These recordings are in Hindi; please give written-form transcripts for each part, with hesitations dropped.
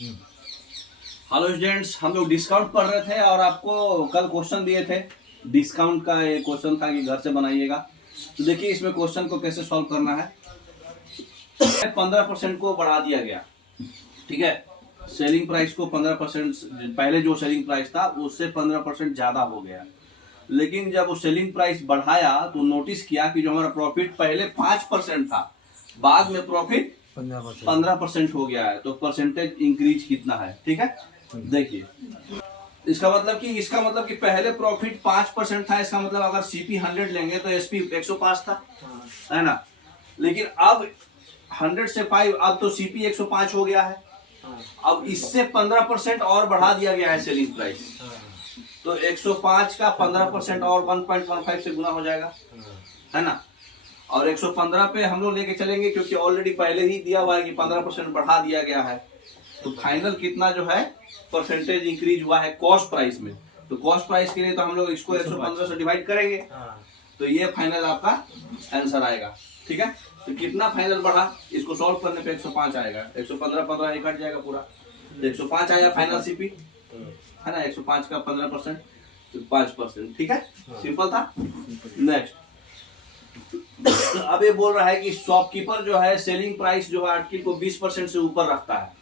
हेलो स्टूडेंट्स, हम लोग डिस्काउंट पढ़ रहे थे और आपको कल क्वेश्चन दिए थे। डिस्काउंट का एक क्वेश्चन था कि घर से बनाइएगा। तो देखिए इसमें क्वेश्चन को कैसे सॉल्व करना है। 15% को बढ़ा दिया गया, ठीक है। सेलिंग प्राइस को 15%, पहले जो सेलिंग प्राइस था उससे 15% ज्यादा हो गया। लेकिन जब वो सेलिंग प्राइस बढ़ाया तो नोटिस किया कि जो हमारा प्रॉफिट पहले 5% था, बाद में प्रॉफिट 15% हो गया है। तो परसेंटेज इंक्रीज कितना है, ठीक है। देखिए इसका मतलब कि पहले प्रॉफिट 5% था। इसका मतलब अगर सीपी 100 लेंगे तो एसपी 105 था, है ना। लेकिन अब 100 से 5, अब तो सीपी 105 हो गया है। अब इससे 15% और बढ़ा दिया गया है सेलिंग प्राइस। तो 105 का 15% और 1.15 से गुना हो जाएगा, है ना। और 115 पे हम लोग लेके चलेंगे क्योंकि ऑलरेडी पहले ही दिया हुआ है कि 15% बढ़ा दिया गया है। तो फाइनल कितना जो है परसेंटेज इंक्रीज हुआ है कॉस्ट प्राइस में। तो कॉस्ट प्राइस के लिए तो हम लोग इसको 115 से डिवाइड करेंगे, तो ये फाइनल आपका आंसर आएगा, ठीक है। तो कितना फाइनल बढ़ा, इसको सॉल्व करने पे 105 आएगा। 115 15 एक हट जाएगा पूरा, तो 105 आया फाइनल सीपी, है ना। 105 का 15% तो 5%, ठीक है। सिंपल था। नेक्स्ट, अब ये बोल रहा है कि शॉपकीपर जो है सेलिंग प्राइस जो है आर्टिकल को 20% से ऊपर रखता है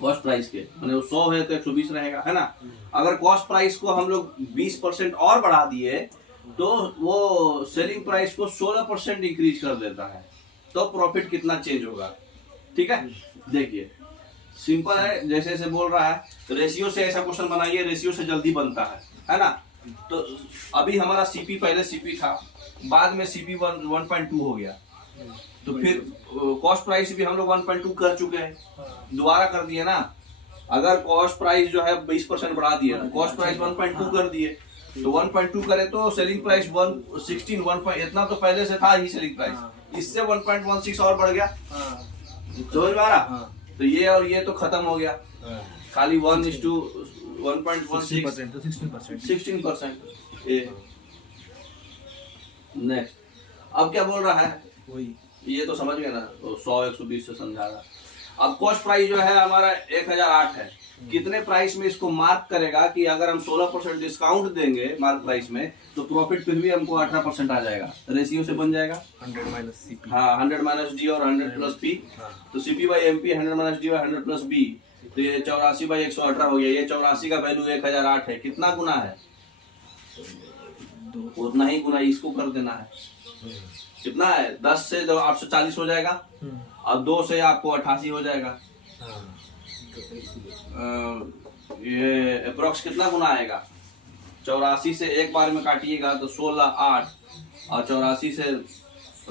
कॉस्ट प्राइस के। मैंने वो 100 है तो 120 रहेगा, है ना। अगर कॉस्ट प्राइस को हम लोग 20% और बढ़ा दिए तो वो सेलिंग प्राइस को 16% इंक्रीज कर देता है। तो प्रॉफिट कितना चेंज होगा, ठीक है। देखिए सिंपल है, जैसे जैसे बोल रहा है। तो रेशियो से ऐसा क्वेश्चन बनाइए, रेशियो से जल्दी बनता है ना। तो अभी हमारा सीपी पहले सीपी था, बाद में सीपी 1.2 हो गया। तो फिर कॉस्ट प्राइस भी हम लोग 1.2 कर चुके हैं, दोबारा कर दिए ना। अगर कॉस्ट प्राइस जो है 20% बढ़ा दिए तो कॉस्ट प्राइस 1.2 कर दिए। तो 1.2 करे तो सेलिंग प्राइस 116 इतना तो पहले से था ही सेलिंग प्राइस, इससे 1.16 और बढ़ गया। समझ में आ रहा। तो ये और ये तो खत्म हो गया, खाली 1:1.16% नेक्स्ट। अब क्या बोल रहा है वही, ये तो समझ गए ना। तो 100 120 से समझा रहा। अब कॉस्ट प्राइस जो है हमारा 1008 है। कितने प्राइस में इसको मार्क करेगा कि अगर हम 16% डिस्काउंट देंगे मार्क प्राइस में तो प्रॉफिट फिर भी हमको 18% आ जाएगा। रेशियो से बन जाएगा 100 माइनस सीपी। हाँ, 100 माइनस डी और 100 प्लस पी। तो CP by MP 100 minus D और 100 प्लस बी, तो ये 84 बाई 118 हो गया। ये 84 का वैल्यू 1008 है। कितना गुना है, उतना ही गुना इसको कर देना है। कितना है, 10 से 840 हो जाएगा, और 2 से आपको 88 हो जाएगा। ये अप्रोक्स कितना गुना आएगा, 84 से एक बार में काटिएगा तो 16 8, और 84 से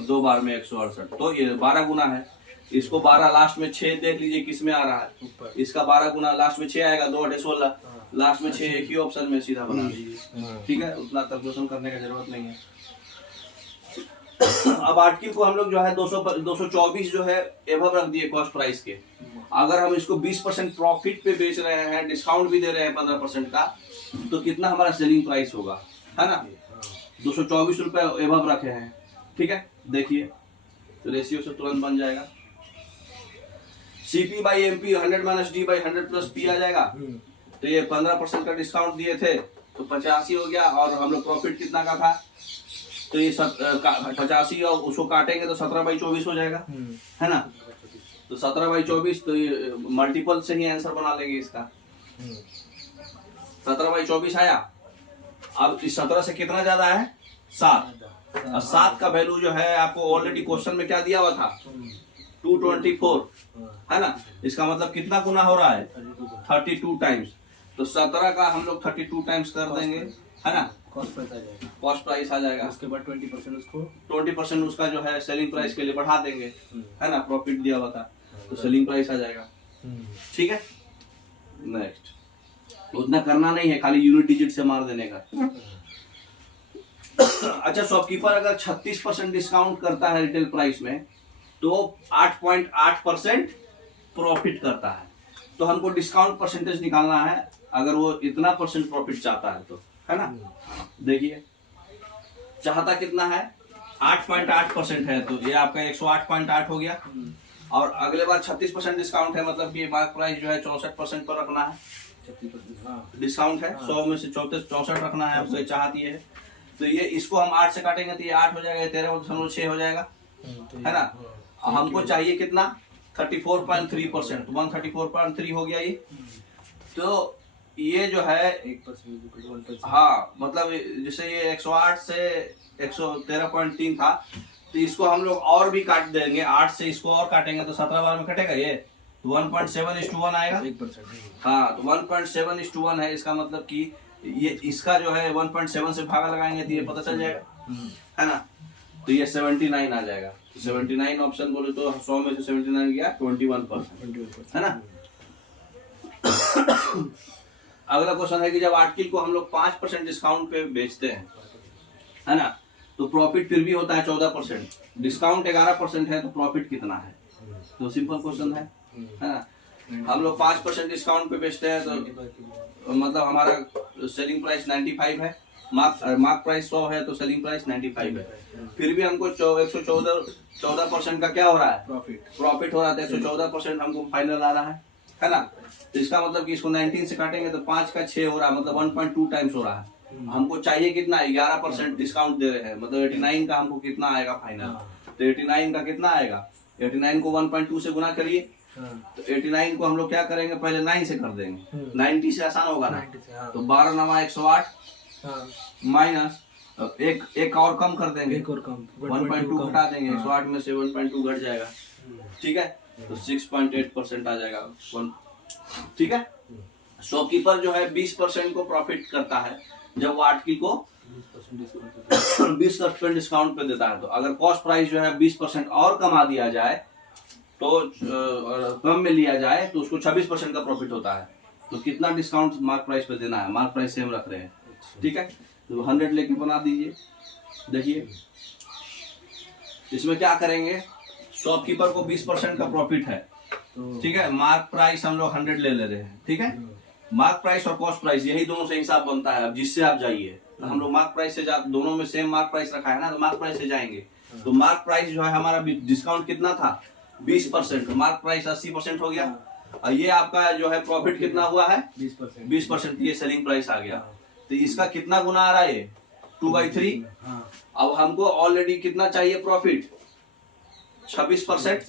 2 बार में 168, तो ये 12 गुना है। इसको 12 लास्ट में 6 देख लीजिए किस में आ रहा है। इसका 12 गुना लास्ट में 6 आएगा, 2 8 16, लास्ट में 6 एक ही ऑप्शन में सीधा बना दीजिए, ठीक है। उतना कैलकुलेशन करने की जरूरत नहीं है। अब आर्टिकल को हम लोग जो है 224 जो है एवब रख दिए कॉस्ट प्राइस के। अगर हम इसको 20% प्रॉफिट पे बेच रहे हैं, डिस्काउंट भी दे रहे हैं 15% का, तो कितना हमारा सेलिंग प्राइस होगा, है ना। 224 रुपए एवब रखे हैं, ठीक है। देखिए तो रेशियो से तुरंत बन जाएगा। CP by MP 100 minus D by 100 plus P आ जाएगा। तो ये 15% का डिस्काउंट दिए थे तो 85 हो गया, और हम लोग प्रॉफिट कितना का था, तो ये 85 और उसको काटेंगे तो 17/24 हो जाएगा, है ना। तो 17/24, तो ये मल्टीपल से ही आंसर बना लेंगे इसका। 17/24 आया। अब इस 17 से कितना ज्यादा है, 7, और 7 का वैल्यू जो है आपको ऑलरेडी क्वेश्चन में क्या दिया हुआ था, 224, है ना। इसका मतलब कितना गुना हो रहा है, 32 टाइम्स। तो 17 का हम लोग 32 टाइम्स कर देंगे, है ना। कॉस्ट प्राइस आ जाएगा। उसके बाद 20% उसको 20% उसका जो है सेलिंग प्राइस के लिए बढ़ा देंगे, है ना। प्रॉफिट दिया हुआ था तो सेलिंग प्राइस आ जाएगा, ठीक है। नेक्स्ट, उतना करना नहीं है, खाली यूनिट डिजिट से मार देने का। अच्छा, शॉपकीपर अगर 36% डिस्काउंट करता है रिटेल प्राइस में तो 8.8% प्रॉफिट करता है। तो हमको डिस्काउंट परसेंटेज निकालना है अगर वो इतना परसेंट प्रॉफिट चाहता है तो, है ना। देखिए चाहता कितना है, 8.8% है, तो ये आपका 108.8 हो गया। और अगले बार 36% डिस्काउंट है, मतलब कि मार्क प्राइस जो है 64% पर रखना है। 36%, हाँ। डिस्काउंट है, 100 में से 64 रखना है, उससे चाहती है। तो ये इसको हम 8 से काटेंगे तो ये 8 हो जाएगा, 13.6 हो जाएगा, तो है ना। हमको चाहिए कितना, 34.3%, 134.3 हो गया ये। तो ये जो है 1%, हाँ, मतलब जैसे ये 108 से 113.3 था, तो इसको हम लोग और भी काट देंगे, 8 से इसको और काटेंगे तो 17 बार में कटेगा ये, तो 1.7:1 आएगा। 1%। हाँ, तो 1.7:1 है, इसका मतलब कि ये इसका जो है 1.7 से भागा लगाएंगे तो ये पता चल जाएगा, है ना। तो ये 79 आ जाएगा। 79 ऑप्शन बोले तो 100 में से 79 गया 21%, है ना। अगला क्वेश्चन है कि जब आर्टिकल को हम लोग 5% डिस्काउंट पे बेचते हैं, है ना, तो प्रॉफिट फिर भी होता है 14%, डिस्काउंट 11% है, तो प्रॉफिट कितना है। तो सिंपल क्वेश्चन है ना। हम लोग 5% डिस्काउंट पे बेचते हैं तो मतलब हमारा सेलिंग प्राइस 95 है, मार्क प्राइस 100 है, तो सेलिंग प्राइस 95 है। फिर भी हमको 114% का क्या हो रहा है, प्रॉफिट हो रहा है, 114% हमको फाइनल आ रहा है ना। तो इसका मतलब कि इसको 19 से काटेंगे तो 5 का 6 हो रहा है, मतलब 1.2 टाइम्स हो रहा है। हमको चाहिए कितना, 11% डिस्काउंट दे रहे हैं, मतलब 89 का हमको कितना आएगा फाइनल। तो 89 का कितना आएगा, 89 को 1.2 से गुना करिए, तो 89 को हम लोग क्या करेंगे, पहले 9 से कर देंगे, 90 से आसान होगा ना। तो 12 9 108 माइनस एक और कम कर देंगे, 1.2 घटा देंगे, 108 में से 1.2 घट जाएगा, ठीक है। तो 6.8% आ जाएगा, ठीक है। शॉपकीपर जो है 20% को प्रॉफिट करता है जब वो आर्टिकल को 20% डिस्काउंट पे देता है। तो अगर कॉस्ट प्राइस जो है 20% और कमा दिया जाए, तो कम में लिया जाए, तो उसको 26% का प्रॉफिट होता है। तो कितना डिस्काउंट मार्क प्राइस पे देना है, मार्क प्राइस सेम रख रहे हैं, ठीक है। तो 100 लेके बना दीजिए। देखिए इसमें क्या करेंगे, शॉपकीपर को 20% का प्रॉफिट है, ठीक है। मार्क प्राइस हम लोग 100 ले रहे हैं, ठीक है। मार्क प्राइस और कॉस्ट प्राइस यही दोनों से हिसाब बनता है। अब जिससे आप जाइए, तो हम लोग मार्क प्राइस से दोनों में सेम मार्क प्राइस रखा है ना, तो मार्क प्राइस से जाएंगे। तो मार्क प्राइस जो है हमारा डिस्काउंट कितना था, 20%, मार्क प्राइस 80% हो गया। और ये आपका जो है प्रॉफिट कितना हुआ है, 20%, ये सेलिंग प्राइस आ गया। तो इसका कितना गुना आ रहा है, 2/3। अब हमको ऑलरेडी कितना चाहिए प्रॉफिट, 26%,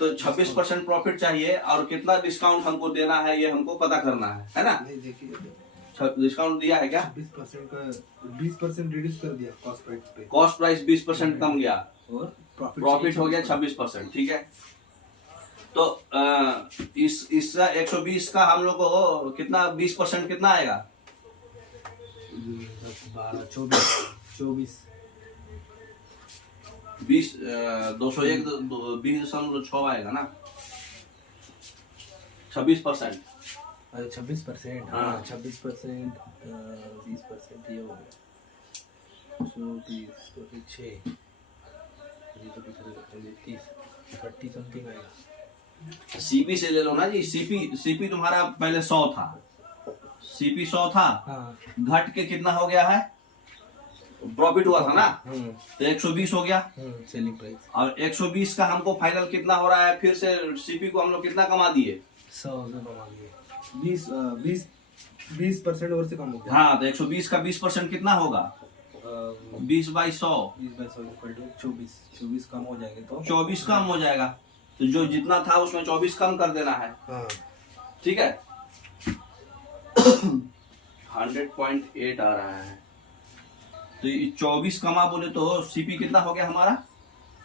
तो 26% प्रॉफिट चाहिए, और कितना डिस्काउंट हमको देना है ये हमको पता करना है ना। डिस्काउंट दिया है क्या, 20% रिड्यूस कर दिया कॉस्ट प्राइस पे, कॉस्ट प्राइस 20% कम गया, और प्रॉफिट हो गया 26%, ठीक है। तो इस 120 का हम लोग को कितना, 20% कितना आएगा, 24 20 201 20.6 आएगा ना, 26%। अरे 26%, हाँ 26%, 20% ये हो गया 26, 30 समथिंग आएगा। सीपी से ले लो ना जी, सीपी तुम्हारा पहले 100 था, सीपी 100 था, घट के कितना हो गया है, प्रॉफिट हुआ था ना, तो 120 हो गया सेलिंग प्राइस। और 120 का हमको फाइनल कितना हो रहा है, फिर से सीपी को हम लोग कितना कमा दिए, 100 से कमा दिए, 20% और से कम हो गया। हाँ, तो 120 का 20% कितना होगा, 20/100, 24 कम हो जाएंगे तो 24 कम हो जाएगा। तो जो जितना था उसमें 24 कम कर देना है, ठीक है। 100.8 आ रहा है, तो 24 कमा बोले तो सीपी कितना हो गया हमारा,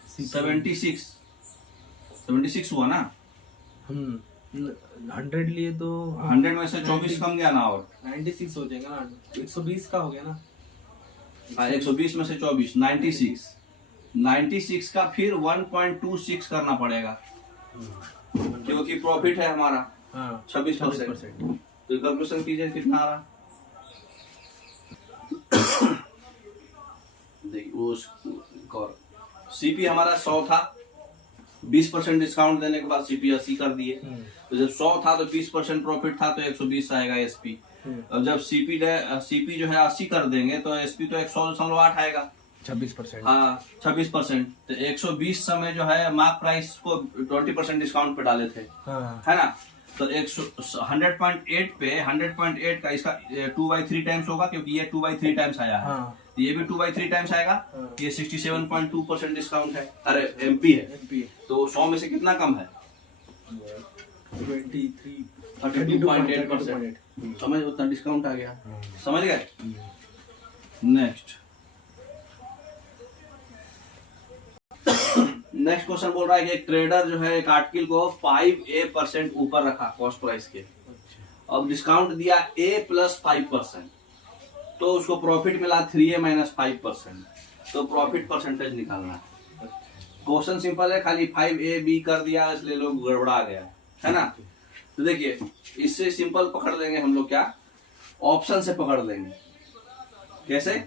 76 हुआ ना। 100 लिए तो 100 में से 24 कम गया ना, और 96 हो जाएगा ना, 120 का हो गया ना। 120 में से 24, 96 का फिर 1.26 करना पड़ेगा, क्योंकि प्रॉफिट है हमारा 26%। तो कैलकुलेशन कीजिए कितना आ रहा, देखिए वो सीपी हमारा 100 था, 20% डिस्काउंट देने के बाद सीपी 80 कर दिए। तो जब 100 था तो 20% प्रॉफिट था, तो 120 आएगा एसपी। और जब सीपी जो है 80 कर देंगे तो एसपी तो 100.8 आएगा, 26%। हाँ 26%। तो 120 समय जो है मार्क प्राइस को 20% डिस्काउंट पे डाले थे, हाँ है ना। तो 100.8 पे 100.8 का इसका 2/3 टाइम्स होगा, क्योंकि ये 2/3 टाइम्स आया है। हाँ तो ये भी 2/3 टाइम्स आएगा। हाँ। ये 67.2% डिस्काउंट है, अरे एमपी है। MP तो 100 में से कितना कम है? 32.8%। समझ, उतना डिस्काउंट आ गया, समझ गए। नेक्स्ट क्वेश्चन बोल रहा है कि एक ट्रेडर जो है एक आर्टिकल को 5% ऊपर रखा कॉस्ट प्राइस के, अब डिस्काउंट दिया A + 5%, तो उसको प्रॉफिट मिला 3A - 5%। तो प्रॉफिट परसेंटेज निकालना है। क्वेश्चन सिंपल है, खाली 5AB कर दिया इसलिए लोग गड़बड़ा गया, है ना। तो देखिए इससे सिंपल पकड़ लेंगे हम लोग, क्या ऑप्शन से पकड़ लेंगे। कैसे?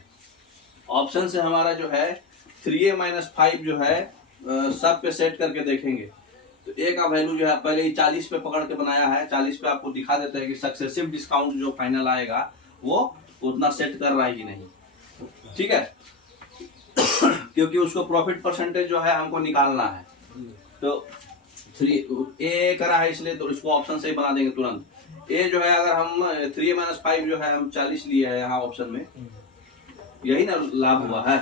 ऑप्शन से हमारा जो है 3A - 5 जो है सब पे सेट करके देखेंगे। तो A का वैल्यू जो है पहले ही 40 पे पकड़ के बनाया है, 40 पे आपको दिखा देते हैं कि सक्सेसिव डिस्काउंट जो फाइनल आएगा वो उतना सेट कर रहा है कि नहीं, ठीक है। क्योंकि उसको प्रॉफिट परसेंटेज जो है हमको निकालना है। तो 3A करा है इसलिए तो इसको ऑप्शन से ही बना देंगे तुरंत। A जो है अगर हम 3A - 5 जो है हम 40 लिए है यहाँ ऑप्शन में, यही ना लाभ हुआ है,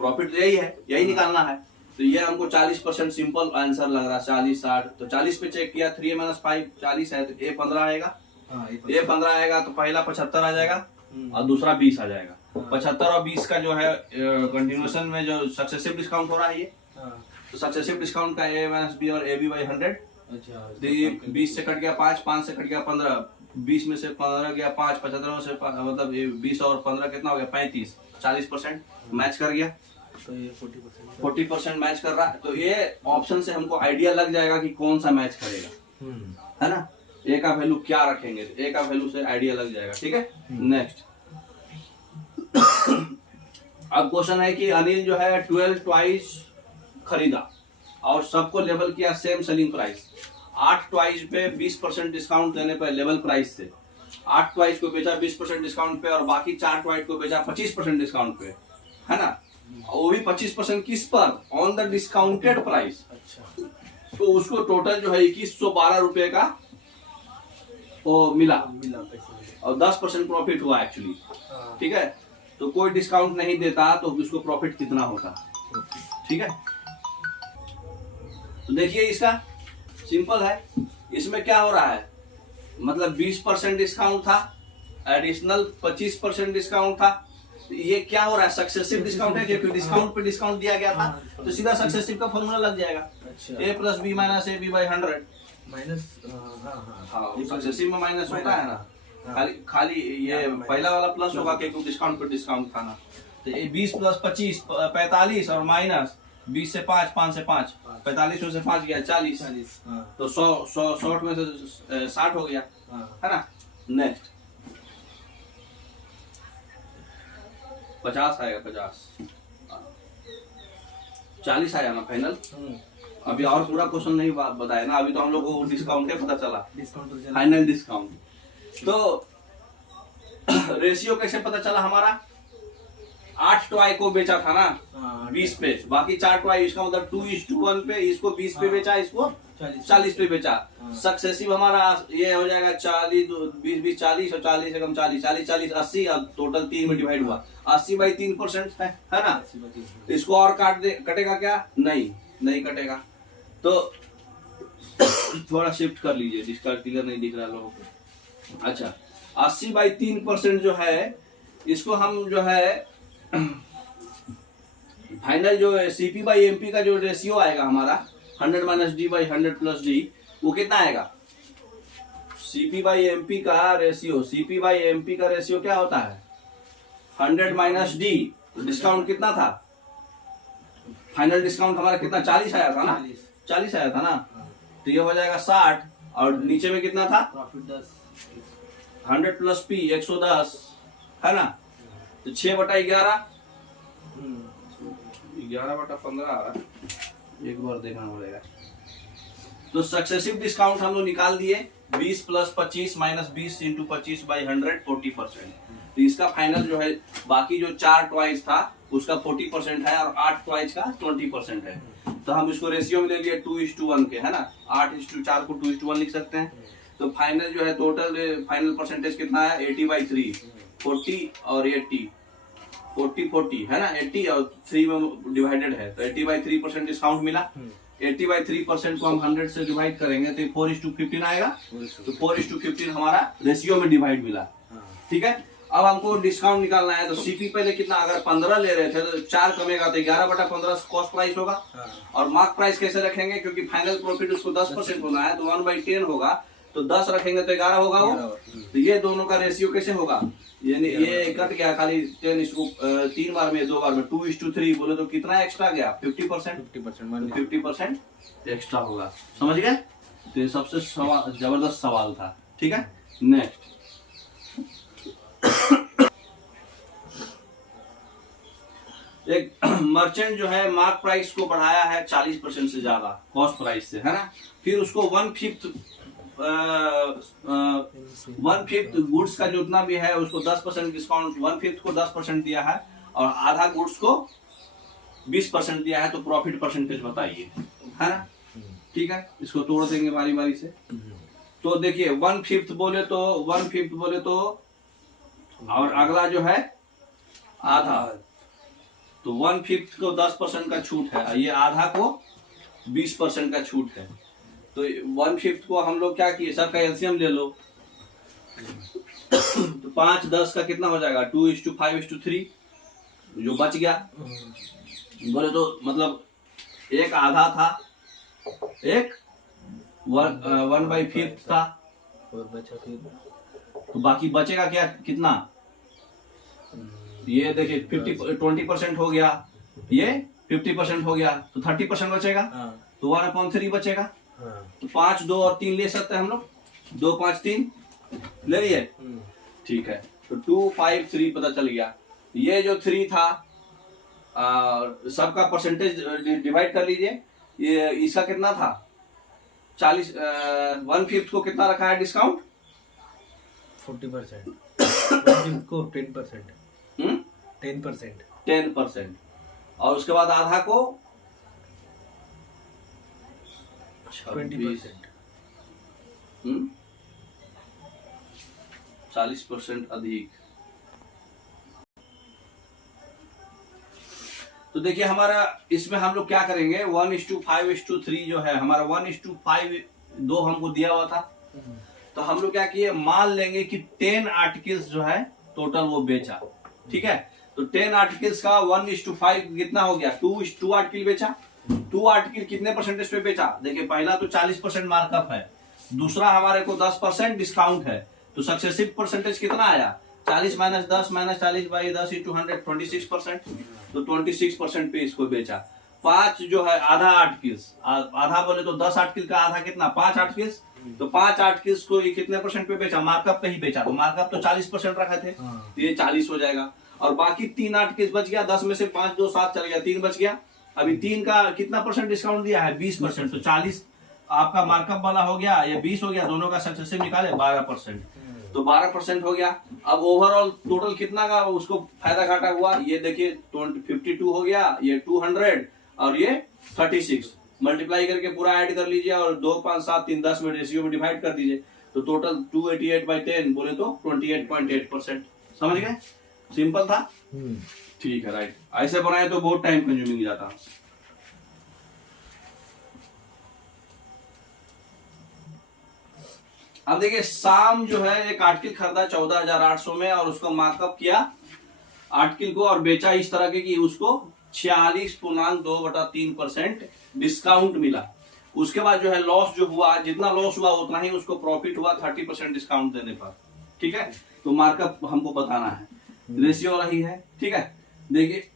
प्रॉफिट यही है, यही निकालना है। तो ये हमको 40% सिंपल आंसर लग रहा है, 40 60। तो 40 पे चेक किया, 3A - 5 40 है तो A 15 आएगा। A 15 आएगा तो पहला 75 आ जाएगा और दूसरा 20 आ जाएगा। 75 और 20 का जो है कंटिन्यूएशन में जो सक्सेसिव डिस्काउंट हो रहा है ये, तो सक्सेसिव डिस्काउंट का A - B और AB/100। तो ये 20 से कट गया 5, 5 से कट गया 15, 20 में से 15 गया 5, 75 से मतलब 20 और 15 कितना हो गया 35, 40% मैच कर गया। तो ये 40% मैच कर रहा है। तो ये ऑप्शन से हमको आइडिया लग जाएगा कि कौन सा मैच करेगा, है ना। A का वैल्यू क्या रखेंगे, तो A का वैल्यू से आइडिया लग जाएगा, ठीक है। नेक्स्ट अब क्वेश्चन है कि अनिल जो है 12 टॉयज खरीदा और सबको लेबल किया सेम सेलिंग प्राइस। 8 टॉयज पे 20% डिस्काउंट देने पर लेवल प्राइस से 8 टॉयज को बेचा 20% डिस्काउंट पे और बाकी 4 टॉयज को बेचा 25% डिस्काउंट पे, है ना। वो भी 25% किस पर? On the discounted price. अच्छा। तो उसको टोटल जो है 2112 रुपए का वो मिला पैसे और 10% प्रॉफिट हुआ एक्चुअली, हाँ। ठीक है। तो कोई डिस्काउंट नहीं देता तो उसको प्रॉफिट कितना होता, ठीक है। तो देखिए इसका सिंपल है, इसमें क्या हो रहा है, मतलब 20% डिस्काउंट था, एडिशनल 25% डिस्काउंट था। तो ये क्या हो रहा है, सक्सेसिव डिस्काउंट है, क्योंकि डिस्काउंट पे डिस्काउंट दिया गया था। तो सीधा सक्सेसिव का फॉर्मूला लग जाएगा, A + B - AB/100 माइनस। हाँ, सक्सेसिव में माइनस होता है ना, खाली ये पहला वाला प्लस होगा क्योंकि डिस्काउंट पे डिस्काउंट था ना। तो 20 + 25 45 और माइनस 20 से 5, 5 से 5, 45 में से 5 गया 40। तो 100 में से 60 हो गया, है ना। नेक्स्ट 50 आएगा, 50 40 आया ना फाइनल। अभी और पूरा क्वेश्चन नहीं बताया ना, अभी तो हम लोग को डिस्काउंट पता चला, फाइनल डिस्काउंट। तो रेशियो कैसे पता चला हमारा, 8 टॉय को बेचा था ना 20 पे, बाकी 4 टॉय, इसका मतलब 2:1 पे, इसको 20 पे बेचा, इसको 40 पे बेचा। सक्सेसिव हमारा ये हो जाएगा 40 20 20 40 और 40 से कम 40 40 40 80 और टोटल 3 में डिवाइड हुआ 80/3% है ना। इसको और काट दे, कटेगा क्या? नहीं कटेगा। तो थोड़ा शिफ्ट कर लीजिए, जिसका क्लियर नहीं दिख रहा लोगों को। अच्छा 80/3% जो है, इसको हम जो है फाइनल जो है CP/MP का जो रेशियो आएगा हमारा 100 - D/100 + D, वो कितना आएगा? CP/MP का रेशियो क्या होता है? 100 - D। डिस्काउंट कितना था? फाइनल डिस्काउंट हमारा कितना 40 आया था ना, 40 आया था ना। तो ये हो जाएगा 60 और नीचे में कितना था? प्रॉफिट 10, 100 + P 110, है ना। तो 6/11 11/15 आ रहा है, एक बार देखना पड़ेगा। तो सक्सेसिव डिस्काउंट हम लोग निकाल दिए, 20 + 25 - 20 × 25/100 40%। तो इसका फाइनल जो है बाकी जो 4 टॉयज था उसका 40% है और 8 प्राइस का 20% है। तो हम इसको रेशियो में ले लिए 2:1 के, है ना। 8:4 को 2:1 लिख सकते हैं। तो फाइनल जो है टोटल फाइनल परसेंटेज कितना है 80/3, 40 और 80, 40 है ना, 80 और 3 में डिवाइडेड है तो 80/3% डिस्काउंट मिला। 80/3% को हम 100 से डिवाइड करेंगे तो 4:15 आएगा। तो 4:15 हमारा रेशियो में डिवाइड मिला। ठीक है, अब हमको डिस्काउंट निकालना है। तो सीपी पहले कितना, अगर 15 ले रहे थे तो 4 कमेगा तो 11/15 कॉस्ट प्राइस होगा। और मार्क प्राइस कैसे रखेंगे, क्योंकि फाइनल प्रॉफिट उसको 10% होना है तो 1/10 होगा, तो 10 रखेंगे तो 11 होगा वो। तो ये दोनों का रेशियो कैसे होगा, यानी ये कट गया खाली 10, इसको 3 बार में 2 बार में 2:3 बोले तो कितना एक्स्ट्रा गया 50%, 50% एक्स्ट्रा होगा। समझ गए। तो ये सबसे जबरदस्त सवाल था। ठीक है, नेक्स्ट। एक मर्चेंट जो है मार्क प्राइस को बढ़ाया है 40% से ज्यादा कॉस्ट प्राइस से, है ना। फिर उसको 1/5 गुड्स का जितना भी है उसको 10% डिस्काउंट, 1/5 को 10% दिया है और आधा गुड्स को 20% दिया है। तो प्रॉफिट परसेंटेज बताइए, है ना। ठीक है, इसको तोड़ देंगे बारी बारी से। तो देखिए 1/5 बोले तो 1/5 बोले तो, और अगला जो है आधा, तो 1/5 को 10% का छूट है, ये आधा को 20% का छूट है। तो 1/5 को हम लोग क्या किए, सब का एलसीएम ले लो। तो 5 10 का कितना हो जाएगा 2:5:3, जो बच गया बोले तो मतलब एक आधा था, एक 1/5 था, और बचा फिर तो बाकी बचेगा क्या, कितना, ये देखिए 20% हो गया, ये 50% हो गया, तो 30% बचेगा। तो 1/3 बचेगा। तो 5 2 और 3 ले सकते हैं हम लोग, 2 5 3 ले लिए। ठीक है, तो 2 5 3 पता चल गया। ये जो 3 था सबका परसेंटेज डिवाइड कर लीजिए। ये इसका कितना था 40, 1/5 को कितना रखा है डिस्काउंट 40%, 1/5 को 10%, 10%, और उसके बाद आधा को 20%। 40% अधिक। तो देखिए हमारा इसमें हम लोग क्या करेंगे, 1:5:3 जो है हमारा 1:5 दो हमको दिया हुआ था। तो हम लोग क्या किए, मान लेंगे कि 10 आर्टिकल्स जो है टोटल वो बेचा। ठीक है, तो 10 आर्टिकल्स का 1:5 कितना हो गया, 2 आर्टिकल बेचा। 2 आर्टिकल कितने परसेंटेज पे बेचा, देखिए पहला तो 40% मार्कअप है, दूसरा हमारे को 10% डिस्काउंट है। तो सक्सेसिव परसेंटेज कितना आया 40 - 10 - 40/10 × 100 26%। तो 26% पे इसको बेचा। 5 जो है आधा आर्टिकल्स, आधा बोले तो 10 आर्टिकल का आधा कितना 5 आर्टिकल्स। तो 5 आर्टिकल्स को ये कितने परसेंट पे बेचा, मार्कअप पे ही बेचा। तो मार्कअप तो 40% रखे थे, तो ये 40 हो जाएगा। और बाकी 3 आर्टिकल्स बच गया, 10 में से 5 2 7 चल गया, 3 बच गया। अभी 3 का कितना परसेंट डिस्काउंट दिया है 20%। तो 40 आपका मार्कअप वाला हो गया, ये 20 हो गया, दोनों का सक्सेसिव निकाले 12%। तो 12% हो गया। अब ओवरऑल टोटल कितना का उसको फायदा घाटा हुआ, ये देखिए 52 हो गया, ये 200 और ये 36 मल्टीप्लाई करके पूरा ऐड कर लीजिए और 2 5 7 3 10 में रेशियो में डिवाइड कर दीजिए। तो टोटल 288/10 बोले तो 28.8%। समझ गए, सिंपल था। ठीक है, राइट। ऐसे बनाए तो बहुत टाइम कंज्यूमिंग जाता। अब देखिए शाम जो है एक आर्टिकल खरीदा 14,800 में और उसको मार्कअप किया आर्टिकल को और बेचा इस तरह के कि उसको 46.2/3% डिस्काउंट मिला। उसके बाद जो है लॉस जो हुआ, जितना लॉस हुआ उतना ही उसको प्रॉफिट हुआ 30% डिस्काउंट देने पर। ठीक है, तो मार्कअप हमको बताना है, रेशियो वाला ही है। ठीक है, देखिए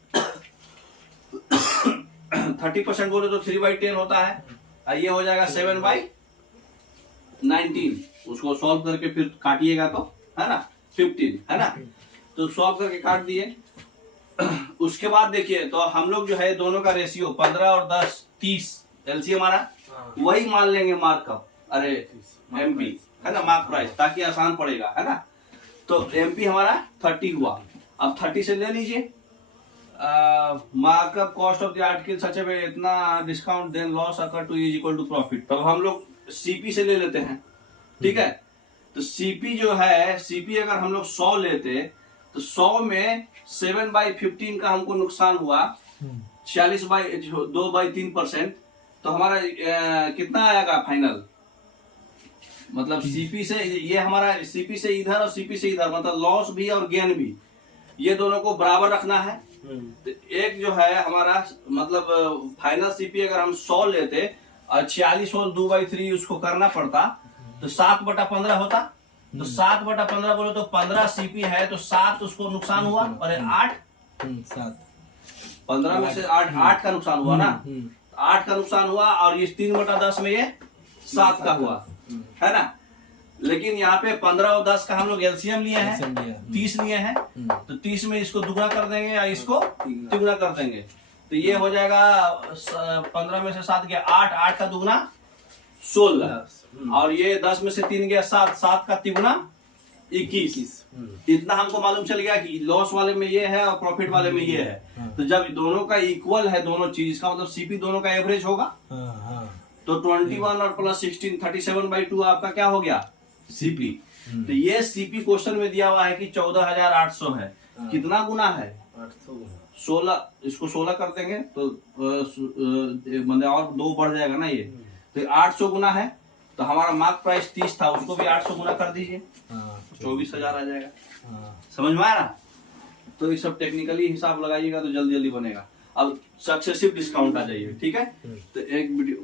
30% बोले तो 3/10 होता है, ये हो जाएगा 7/19। उसको सॉल्व करके फिर काटिएगा तो है ना 15, है ना। तो सॉल्व करके काट दिए। उसके बाद देखिए तो हम लोग जो है दोनों का रेशियो 15 और 10 30 एलसीएम हमारा वही मान लेंगे मार्कअप, अरे एमपी है ना, मार्क प्राइस, ताकि आसान पड़ेगा, है ना। तो एमपी हमारा 30 हुआ। अब 30 से ले लीजिए markup cost of the article such a way, इतना discount then loss occur too is equal to profit. तब हम लोग सीपी से ले लेते हैं, ठीक है। तो सीपी जो है, सीपी अगर हम लोग 100 लेते तो 100 में 7/15 का हमको नुकसान हुआ, 40/2/3%, तो हमारा कितना आएगा फाइनल? मतलब सीपी से ये हमारा, सीपी से इधर और सीपी से इधर, मतलब लॉस भी और गेन भी, ये दोनों को बराबर रखना है। तो एक जो है हमारा मतलब फाइनल सीपी अगर हम 100 लेते और 46 और 2/3 उसको करना पड़ता तो 7/15 होता। तो 7/15 बोले तो 15 सीपी है, तो 7 उसको नुकसान हुआ और 8 7 15 में से 8 का नुकसान हुआ ना, 8 का नुकसान हुआ, और ये 3/10 में ये 7 का हुआ, है ना। लेकिन यहाँ पे 15 और 10 का हम लोग एलसीएम लिए हैं, 30 लिए हैं, तो 30 में इसको दुगना कर देंगे या इसको तिगुना कर देंगे, तो ये हो जाएगा 15 में से 7 गया 8, 8 का दुगना 16, और ये 10 में से 3 गया 7, 7 का तिगुना 21। इतना हमको मालूम चल गया कि लॉस वाले में ये है और प्रॉफिट वाले में ये है। तो जब दोनों का इक्वल है दोनों चीज का, मतलब सीपी दोनों का एवरेज होगा, तो 21 और प्लस 16 37/2 आपका क्या हो गया? सीपी। तो ये सीपी क्वेश्चन में दिया हुआ है कि 14,800 है। कितना गुना है? 16। इसको 16 कर देंगे तो मतलब और 2 बढ़ जाएगा ना ये, तो 800 गुना है। तो हमारा मार्क प्राइस 30 था, उसको भी 800 गुना कर दीजिए, 24,000 आ जाएगा। समझ में आया ना? तो ये सब टेक्निकली हिसाब लगाइएगा तो जल्दी जल्दी बनेगा। अब सक्सेसिव डिस्काउंट आ जाइए, ठीक है। तो एक वीडियो